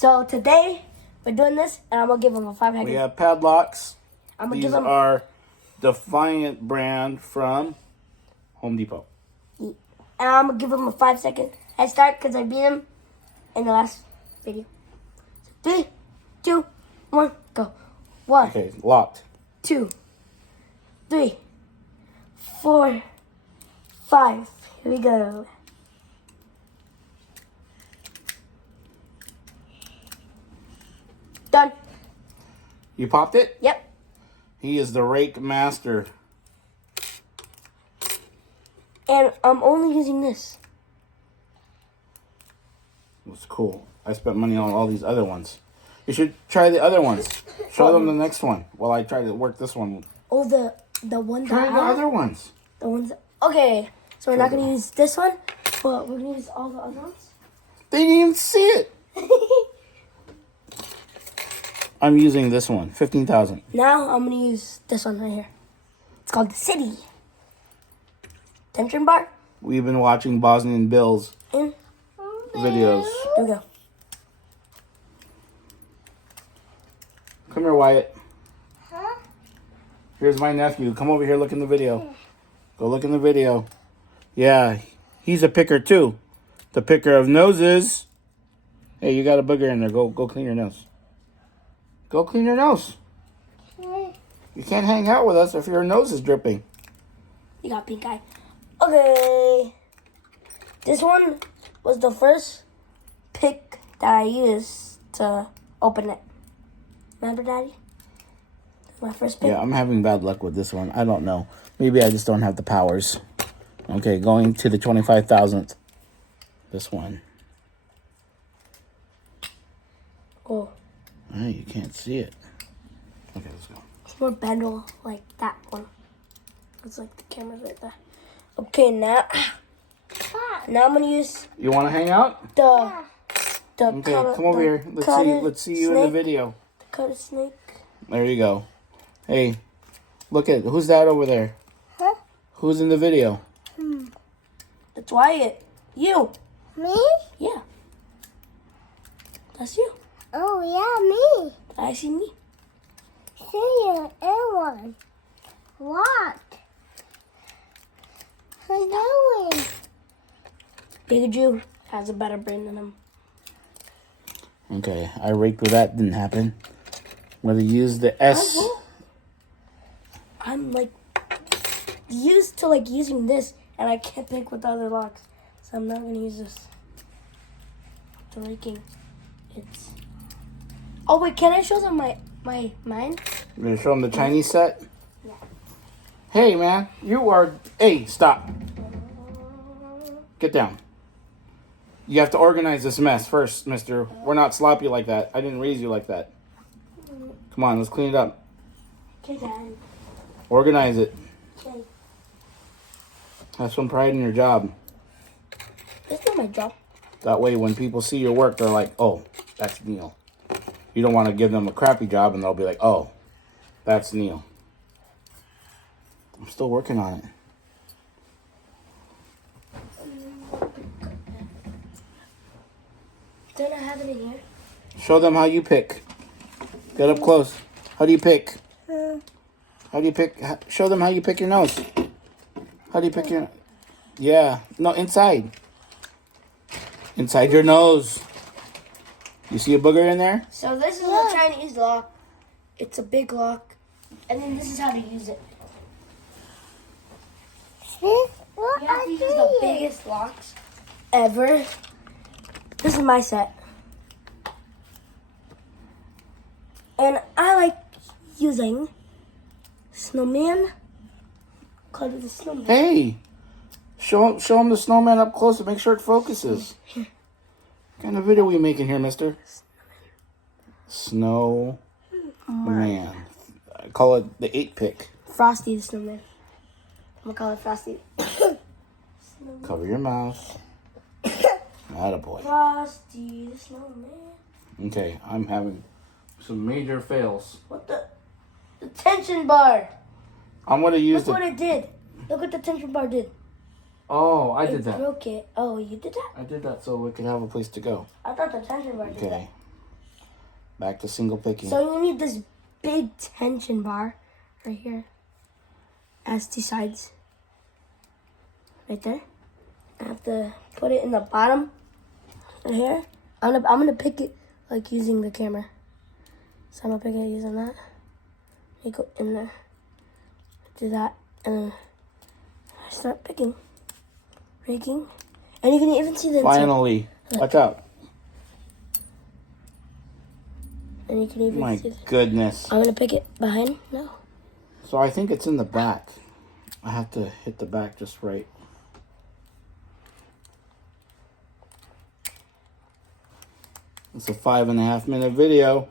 So today we're doing this, and I'm gonna give him a 5 We have Padlocks. I'm gonna These give him. are DEFIANT brand from Home Depot. And I'm gonna give him a 5-second head start because I beat him in the last video. So 3, 2, 1, go. 1, Okay, locked. 2, 3, 4, 5. Here we go. Done. You popped it? Yep. He is the rake master. And I'm only using this. It's cool. I spent money on all these other ones. You should try the other ones. Show them the next one while I try to work this one. Oh, the one Try that the other ones. The ones. Okay, so we're not gonna use this one, but we're gonna use all the other ones. They didn't even see it. I'm using this one, 15,000. Now I'm gonna use this one right here. It's called the City. Tension bar. We've been watching Bosnian Bills In. videos. Here we go. Come here, Wyatt. Huh? Here's my nephew. Come over here, look in the video. Go look in the video. Yeah, he's a picker too. The picker of noses. Hey, you got a booger in there. Go clean your nose. Go clean your nose. You can't hang out with us if your nose is dripping. You got pink eye. Okay. This one was the first pick that I used to open it. Remember, Daddy? My first pick. Yeah, I'm having bad luck with this one. I don't know. Maybe I just don't have the powers. Okay, going to the 25,000th. This one. Oh. Oh, you can't see it. Okay, let's go. It's more bendable like that one. It's like the camera's right there. Okay, now I'm gonna use You want to hang out? the Okay, come over here. Let's see you in the video. Cut a snake. There you go. Hey, look at who's that over there? Huh? Who's in the video? That's Wyatt. You. Me? Yeah. That's you. Oh, yeah, me. I see me. See you, everyone. What? Who's doing? Pikachu has a better brain than him. Okay, I raked where that didn't happen. I'm going to use the S. I'm like used to like using this, and I can't pick with the other locks, so I'm not gonna use this. The Raking. It's. Oh wait, can I show them mine? I'm going to show them the Chinese set. Yeah. Hey, man, you are... Hey, stop. Get down. You have to organize this mess first, mister. We're not sloppy like that. I didn't raise you like that. Come on, let's clean it up. Okay, Dad. Organize it. Okay. Have some pride in your job. That's not my job. That way, when people see your work, they're like, oh, that's Neil. You don't want to give them a crappy job, and they'll be like, oh, that's Neil. I'm still working on it. Don't I have it in here? Show them how you pick. Get up close. How do you pick? How do you pick? Show them how you pick your nose. How do you pick your... Yeah. No, inside. Inside your nose. You see a booger in there? So this is a Chinese lock. It's a big lock, and then this is how to use it. What You have to use the biggest locks ever. This is my set. And I like using snowman. Call it the snowman. Hey. Show them the snowman up close and make sure it focuses. What kind of video are we making here, mister? Snowman. I call it the 8-pick. Frosty the snowman. I'm gonna call it Frosty. Cover your mouth. Attaboy. Frosty the snowman. Okay, I'm having some major fails. What the tension bar. I'm going to use Look what it did. Look what the tension bar did. Oh, I did that. Broke it. Oh, you did that? I did that so we could have a place to go. I thought the tension bar did that. Okay. Back to single picking. So you need this big tension bar right here. As two sides. Right there. I have to put it in the bottom right here. I'm gonna pick it like using the camera. So I'm gonna pick it using that. You go in there. Do that, and then I start picking. Raking. And you can even see the inside. Finally. Watch out. And you can even My see goodness. I'm gonna pick it behind now. So I think it's in the back. I have to hit the back just right. It's a 5.5 minute video.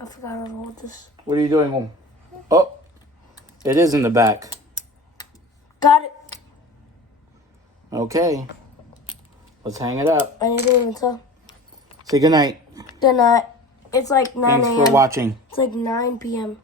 I forgot how to hold this. What are you doing, Mom? Oh, it is in the back. Got it. Okay. Let's hang it up. I didn't even tell. Say goodnight. Good night. It's like 9 Thanks a.m. for watching. It's like 9 p.m.